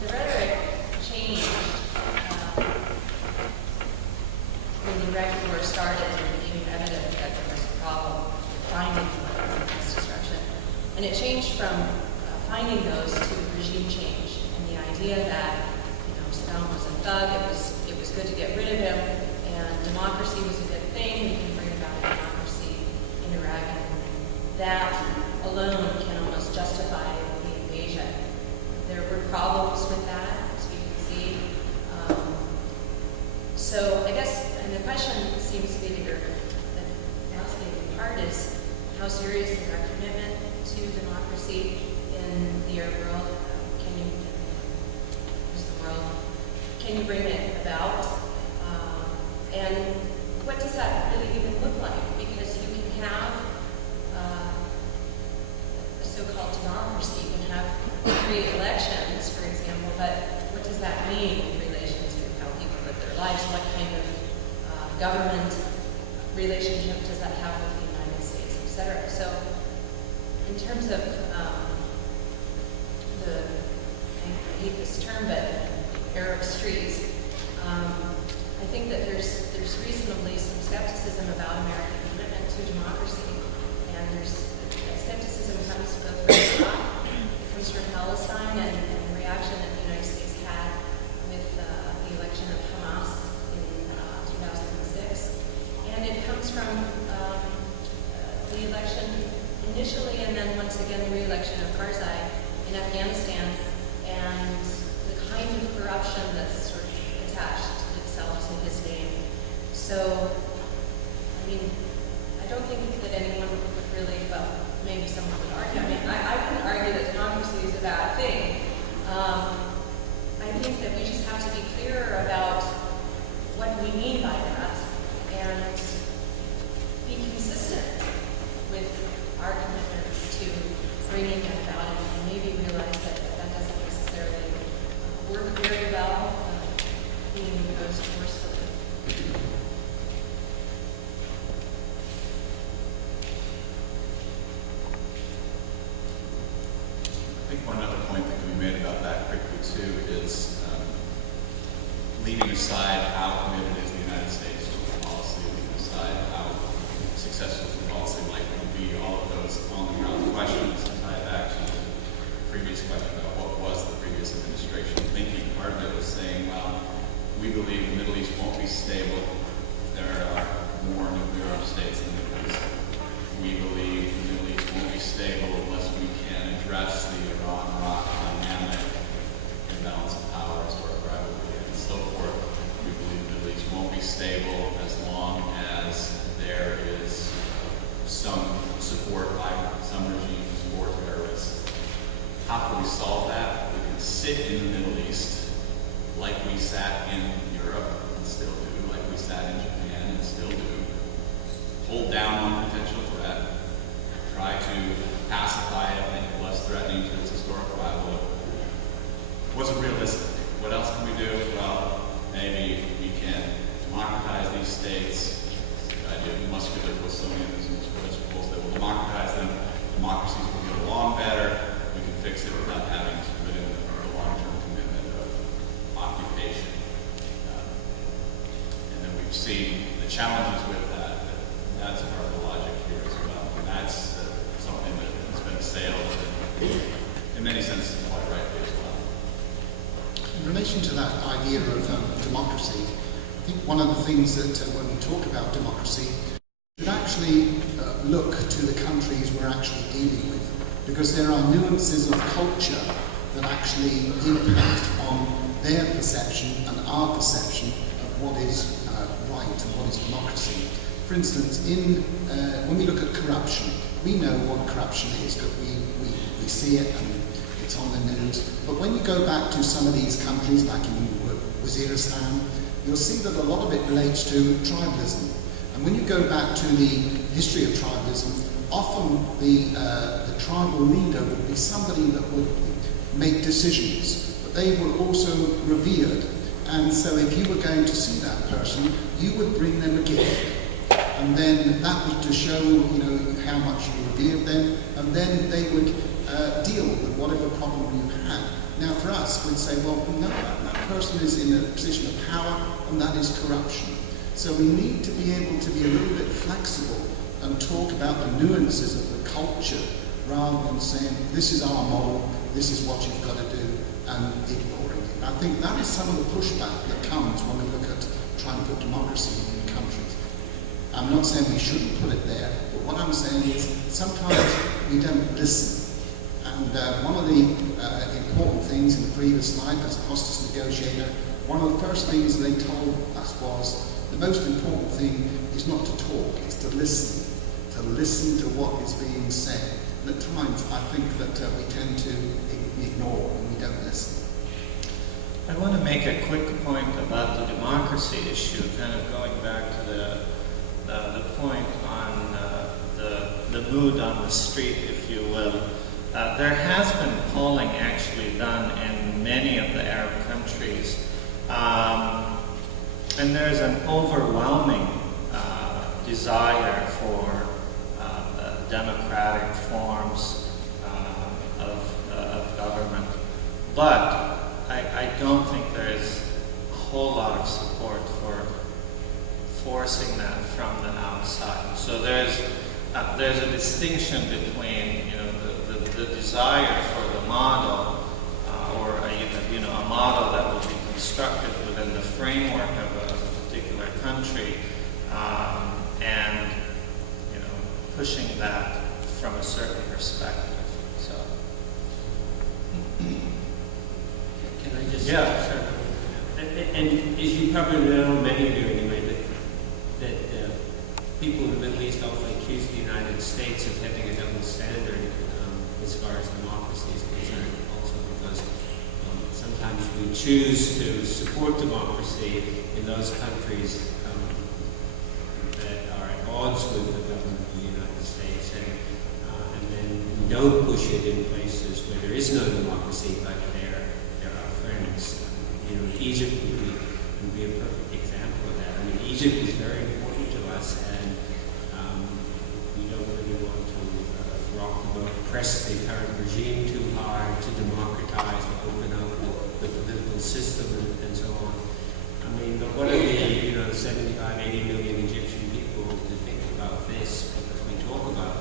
The rhetoric changed when the Iraqi war started and it became evident that there was a problem finding weapons of mass destruction. And it changed from finding those to regime change, and the idea that Saddam was a thug, it was good to get rid of him, and democracy was a good thing. We can bring about a democracy in Iraq, and that alone can almost justify the invasion. There were problems with that, as we can see. So I guess, and the question seems to be that you're asking in part is, how serious is our commitment to democracy in the Arab world? Can you bring it about? And what does that really even look like? Because you can have a so-called democracy, you can have free elections, for example, but what does that mean in relation to how people live their lives? What kind of government relationship does that have with the United States, et cetera? So in terms of I hate this term, but Arab streets, I think that there's reasonably some skepticism about American commitment to democracy, and that skepticism comes both from Iraq, it comes from Palestine, and the reaction that the United States had with the election of Hamas in 2006, and it comes from the election initially, and then once again the re-election of Karzai in Afghanistan, and the kind of corruption that's sort of attached itself to his name. So, I mean, I don't think that anyone would really, well, maybe someone would argue. I mean, I wouldn't argue that democracy is a bad thing. I think that we just have to be clearer about what we mean by that and be consistent with our commitments to bringing it about, and maybe realize that that doesn't necessarily work very well being imposed forcefully. I think one other point that can be made about that quickly too is leaving aside how committed is the United States to the policy, leaving aside how successful is the policy likely to be, all of those on-the-ground questions tie back to the previous question about what was the previous administration thinking. Part of it was saying, well, we believe the Middle East won't be stable. There are more nuclear armed states in the Middle East. We believe the Middle East won't be stable unless we can address the Iran-Iraq dynamic, imbalance of powers, or rivalry, and so forth. We believe the Middle East won't be stable as long as there is some support by some regimes for terrorists. How can we solve that? We can sit in the Middle East like we sat in Europe and still do, like we sat in Japan and still do. Hold down one potential threat, try to pacify it, make it less threatening to its historical rival. Wasn't realistic. What else can we do? Well, maybe we can democratize these states. The idea of muscular Wilsonianism is principles that will democratize them. Democracies will get along better. We can fix it without having to put in the long-term commitment of occupation. And then we've seen the challenges with that. That's part of the logic here as well. And that's something that has been assailed in many senses quite rightly as well. In relation to that idea of democracy, I think one of the things that when we talk about democracy, we should actually look to the countries we're actually dealing with, because there are nuances of culture that actually impact on their perception and our perception of what is right and what is democracy. For instance, when we look at corruption, we know what corruption is because we see it and it's on the news. But when you go back to some of these countries, like in Waziristan, you'll see that a lot of it relates to tribalism. And when you go back to the history of tribalism, often the tribal leader would be somebody that would make decisions, but they were also revered. And so if you were going to see that person, you would bring them a gift. And then that was to show, how much you revered them, and then they would deal with whatever problem you had. Now for us, we'd say, well, no, that person is in a position of power, and that is corruption. So we need to be able to be a little bit flexible and talk about the nuances of the culture, rather than saying, this is our model, this is what you've got to do, and ignoring it. I think that is some of the pushback that comes when we look at trying to put democracy in countries. I'm not saying we shouldn't put it there, but what I'm saying is sometimes we don't listen. And one of the important things in the previous life as a hostage negotiator, one of the first things they told us was the most important thing is not to talk, it's to listen to what is being said. And at times I think that we tend to ignore and we don't listen. I want to make a quick point about the democracy issue, kind of going back to the point on the mood on the street, if you will. There has been polling actually done in many of the Arab countries, and there's an overwhelming desire for democratic forms of government. But I don't think there's a whole lot of support for forcing that from the outside. So there's a distinction between the desire for the model, or a model that will be constructed within the framework of a particular country, and pushing that from a certain perspective. So. Can I just? Yeah, sure. And as you probably know, many of you anyway, that people in the Middle East often accuse the United States of having a double standard as far as democracy is concerned, also because sometimes we choose to support democracy in those countries that are at odds with the government of the United States, and then we don't push it in places where there is no democracy, but there are friends. Egypt would be a perfect example of that. I mean, Egypt is very important to us, and we don't really want to rock the boat, press the current regime too hard to democratize, to open up the political system, and so on. I mean, but what are the 75, 80 million Egyptian people to think about this? Because we talk about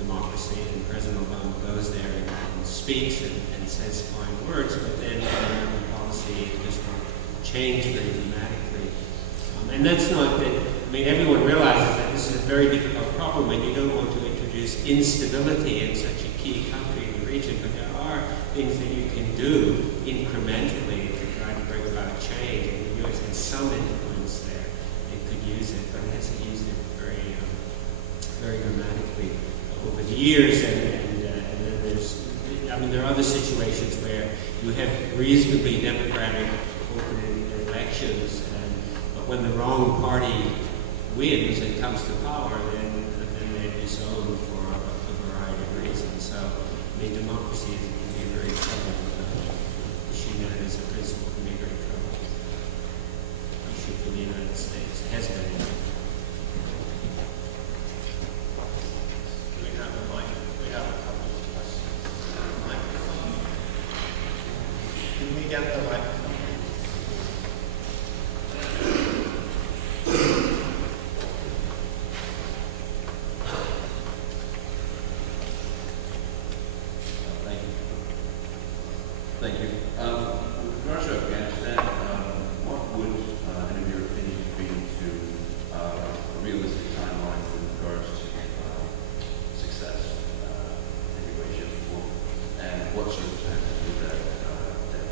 democracy, and President Obama goes there and speaks and says fine words, but then American policy does not change very dramatically. And that's not that, I mean, everyone realizes that this is a very difficult problem, and you don't want to introduce instability in such a key country in the region, but there are things that you can do incrementally to try to bring about a change. And the U.S. has some influence there. It could use it, but it hasn't used it very dramatically over the years. And then there are other situations where you have reasonably democratic open elections, but when the wrong party wins and comes to power, then they're disowned for a variety of reasons. So, I mean, democracy can be very troubled. Pushing that as a principle can be very troubled, especially for the United you get the microphone? Thank you. With regards to Afghanistan, what would, in your opinion, be to a realistic timeline with regards to success, any way, shape, or form, and what circumstances would that entail?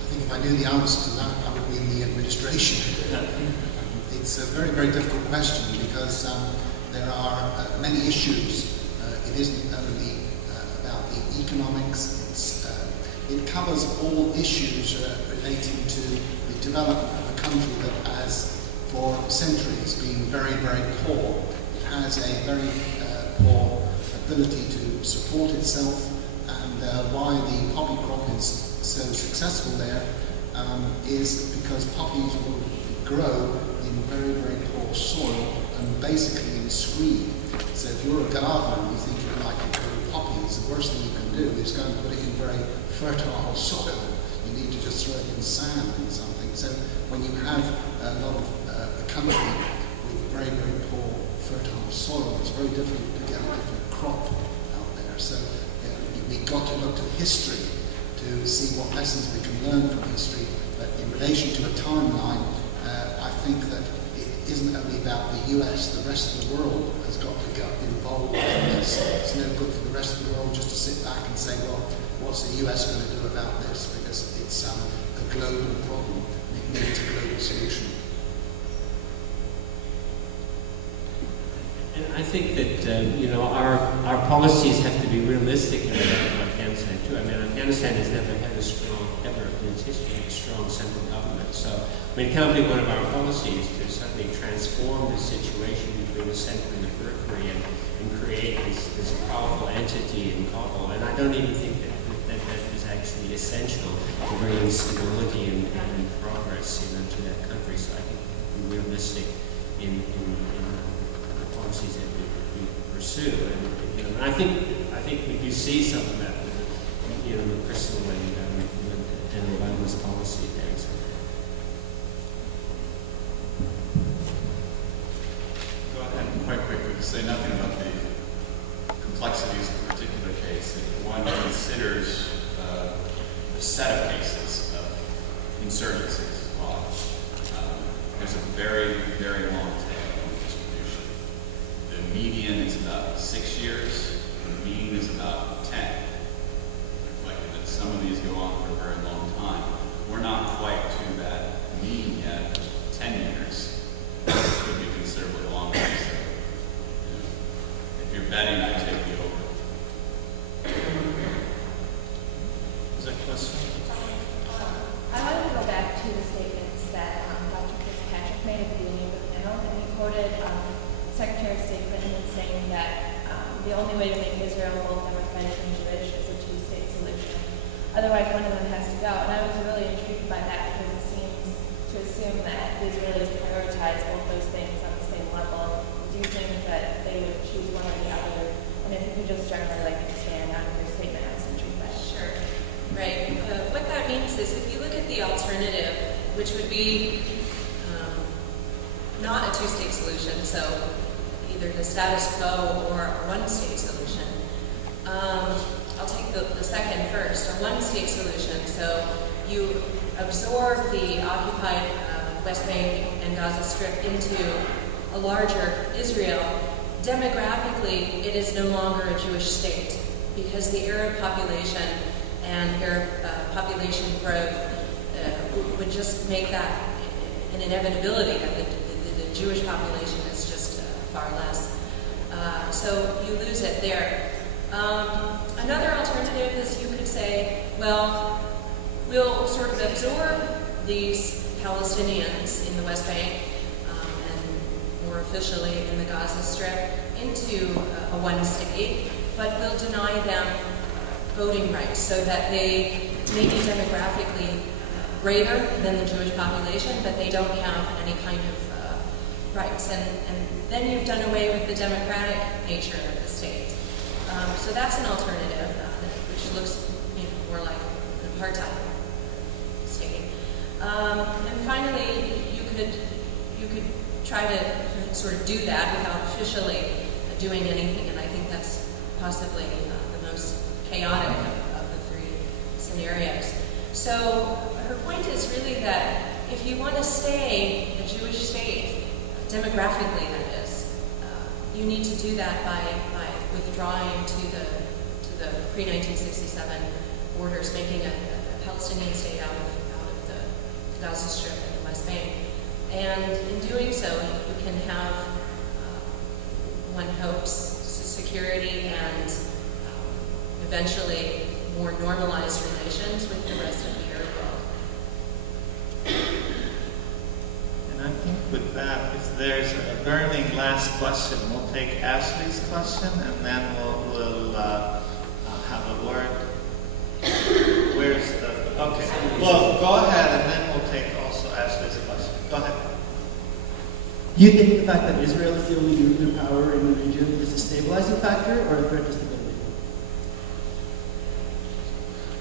I think if I knew the answer to that, I would be in the administration. It's a very, very difficult question because there are many issues. It isn't only about the economics. It covers all issues relating to the development of a country that has, for centuries, been very, very poor. It has a very poor ability to support itself, and why the poppy crop is so successful there is because poppies will grow in very, very poor soil and basically in screen. So if you're a gardener and you think you'd like to grow poppies, the worst thing you can do is go and put it in very fertile soil. You need to just throw it in sand and something. So when you have a lot of a country with very, very poor fertile soil, it's very difficult to get a different crop out there. So we've got to look to history to see what lessons we can learn from history. But in relation to a timeline, I think that it isn't only about the US, the rest of the world has got to get involved in this. It's no good for the rest of the world just to sit back and say, well, what's the US going to do about this? Because it's a global problem. It needs a global solution. And I think that our policies have to be realistic in Afghanistan too. I mean, Afghanistan has never had a strong, ever in its history, a strong central government. So, I mean, it can't be one of our policies to suddenly transform the situation between the center and the periphery and create this powerful entity in Kabul. And I don't even think that is actually essential to bringing stability and progress to that country. So I think we have to be realistic in policies that we pursue, and I think we do see some of that with the Crystal and Obama's policy there. So. Go ahead, quite quickly, to say nothing about the complexities of a particular case. If one considers the set of cases of insurgencies, well, there's a very, very long tail on the distribution. The median is about 6 years, the mean is about 10. Reflected that some of these go on for a very long time. We're not quite to that mean yet, 10 years. It could be considerably longer. So, if you're betting, I take the over. Is that a question? I wanted to go back to the statements that Dr. Fitzpatrick made at the beginning of the panel, and he quoted Secretary of State Clinton as saying that the only way to make Israel both democratic and Jewish is a two-state solution. Otherwise, one of them has to go. And I was really intrigued by that because it seems to assume that the Israelis prioritize both those things on the same level. Do you think that they would choose one or the other? And if you could just generally expand on your statement, I was intrigued by that. Sure. Right. What that means is if you look at the alternative, which would be not a two-state solution, so either the status quo or a one-state solution. I'll take the second first, a one-state solution. So you absorb the occupied West Bank and Gaza Strip into a larger Israel. Demographically, it is no longer a Jewish state because the Arab population and Arab population growth would just make that an inevitability that the Jewish population is just far less. So you lose it there. Another alternative is you could say, well, we'll sort of absorb these Palestinians in the West Bank and more officially in the Gaza Strip into a one state, but we'll deny them voting rights so that they may be demographically greater than the Jewish population, but they don't have any kind of rights. And then you've done away with the democratic nature of the state. So that's an alternative, which looks more like try to sort of do that without officially doing anything, and I think that's possibly the most chaotic of the three scenarios. So her point is really that if you want to stay a Jewish state, demographically that is, you need to do that by withdrawing to the pre-1967 borders, making a Palestinian state out of the Gaza Strip and the West Bank. And in doing so, you can have, one hopes, security and eventually more normalized relations with the rest of the Arab world. And I think with that, if there's a burning last question, we'll take Ashley's question and then we'll have a word. Where's the, okay. Well, go ahead and then we'll take also Ashley's question. Go ahead. Do you think the fact that Israel is the only nuclear power in the region is a stabilizing factor or a threat to stability?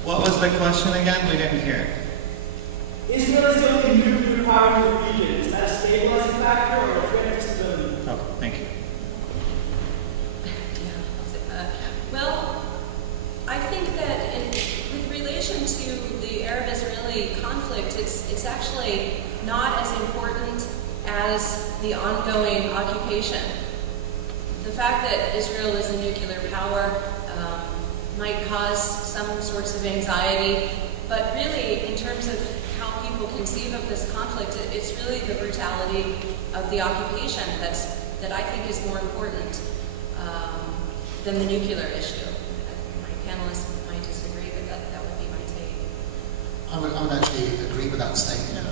What was the question again? We didn't hear it. Israel is the only nuclear power in the region. Is that a stabilizing factor or a threat to stability? Okay, thank you. Well, I think that with relation to the Arab-Israeli conflict, it's actually not as important as the ongoing occupation. The fact that Israel is a nuclear power might cause some sorts of anxiety, but really, in terms of how people conceive of this conflict, it's really the brutality of the occupation that I think is more important than the nuclear issue. My panelists might disagree, but that would be my take. I would actually agree with that statement.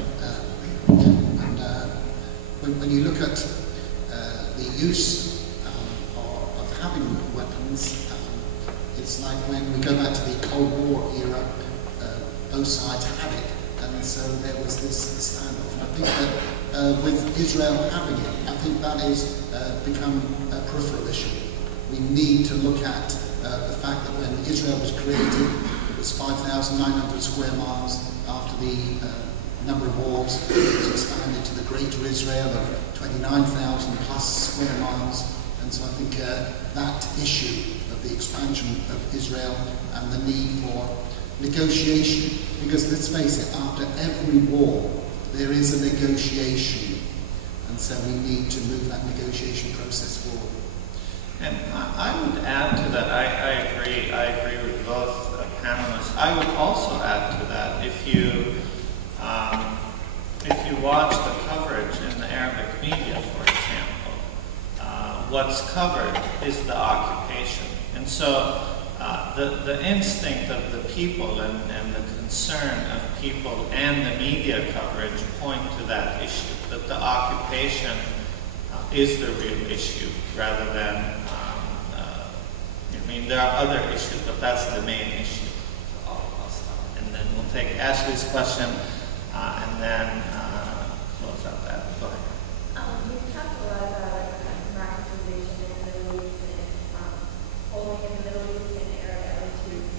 When you look at the use of having weapons, it's like when we go back to the Cold War era, both sides had it, and so there was this standoff. And I think that with Israel having it, I think that is become a peripheral issue. We need to look at the fact that when Israel was created, it was 5,900 square miles. After the number of walls, it was expanded to the greater Israel of 29,000 plus square miles. And so I think that issue of the expansion of Israel and the need for negotiation, because let's face it, after every war, there is a negotiation. And so we need to move that negotiation process forward. And I would add to that, I agree with both panelists. I would also add to that, if you watch the coverage in the Arabic media, for example, what's covered is the occupation. And so the instinct of the people and the concern of people and the media coverage point to that issue, that the occupation is the real issue rather than, I mean, there are other issues, but that's the main issue. And then we'll take Ashley's question and then close out that. Go ahead. We've talked a lot about democratization in the Middle East and holding in the Middle East and Arab attitudes.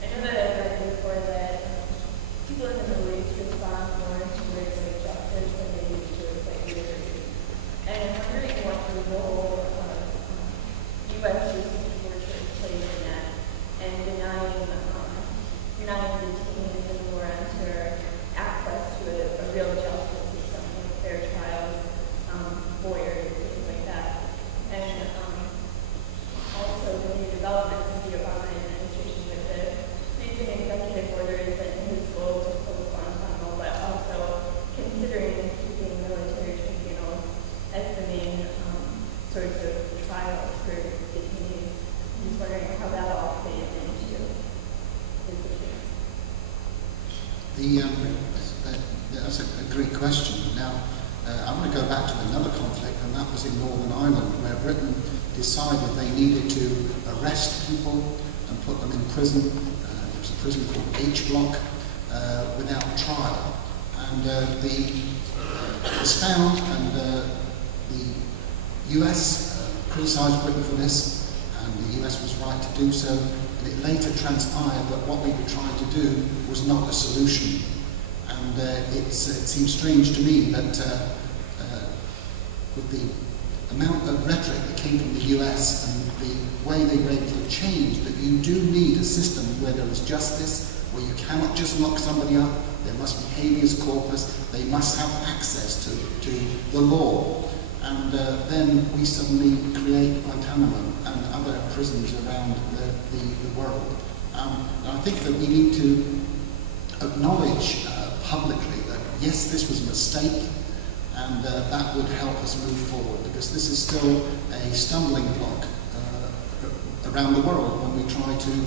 And I know that I've read before that people in the Middle East respond more towards like justice than they do towards like liberty. And I'm wondering what the role of U.S. torture plays in that and denying detainees and war enter access to a real justice system, like fair trials, lawyers, things like that. And also the new developments in the Obama administration with the recent executive orders and his goal to close Guantanamo, but also considering keeping military tribunals as the main sorts of trials for detainees. I'm just wondering how that all plays into this issue. That's a great question. Now, I want to go back to another conflict, and that was in Northern Ireland, where Britain decided they needed to arrest people and put them in prison. It was a prison called H Block, without trial. And it was found, and the US criticised Britain for this, and the US was right to do so. And it later transpired that what we were trying to do was not a solution. And it seems strange to me that with the amount of rhetoric that came from the US and the way they were able to change, that you do need a system where there is justice, where you cannot just lock somebody up, there must be habeas corpus, they must have access to the law. And then we suddenly create Guantanamo and other prisons around the world. And I think that we need to acknowledge publicly that yes, this was a mistake, and that would help us move forward, because this is still a stumbling block around the world when we try to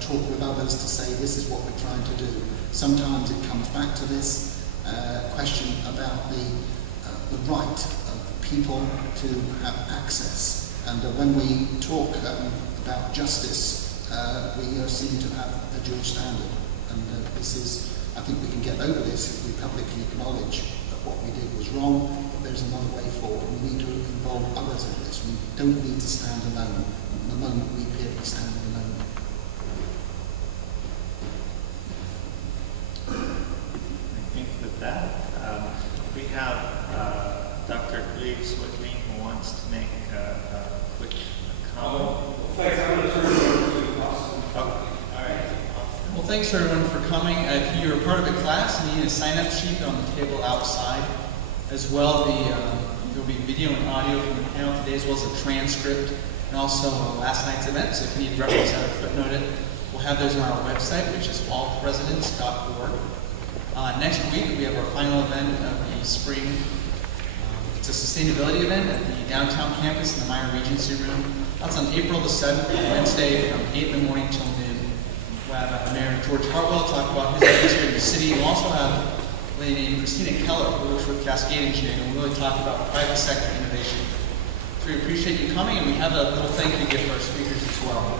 talk with others to say this is what we're trying to do. Sometimes it comes back to this question about the right of people to have access. And when we talk about justice, we seem to have a dual standard. And this is, I think we can get over this if we publicly acknowledge that what we did was wrong, but there's another way forward. We need to involve others in this. We don't need to stand alone. At the moment, we appear to be standing alone. I think with that, we have Dr. Gleaves with me who wants to make a quick comment. Thanks. I'm going to turn it over to Austin. Okay. All right. Well, thanks everyone for coming. If you're part of the class, you need a sign-up sheet on the table outside. As well, there'll be video and audio from the panel today, as well as a transcript, and also last night's event. So if you need reference or footnote it, we'll have those on our website, which is allpresidents.org. Next week, we have our final event of the spring. It's a sustainability event at the downtown campus in the Meyer Regency Room. That's on April the 7th, Wednesday, from 8 in the morning till noon. We'll have Mayor George Hartwell talk about his history in the city. We'll also have a lady named Christina Keller, who works with Cascade Engineering, and we'll really talk about private sector innovation. So we appreciate you coming, and we have a little thank you gift for our speakers as well.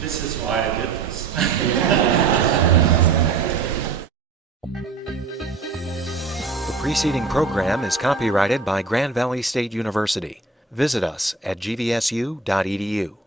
This is why I did this. The preceding program is copyrighted by Grand Valley State University. Visit us at gvsu.edu.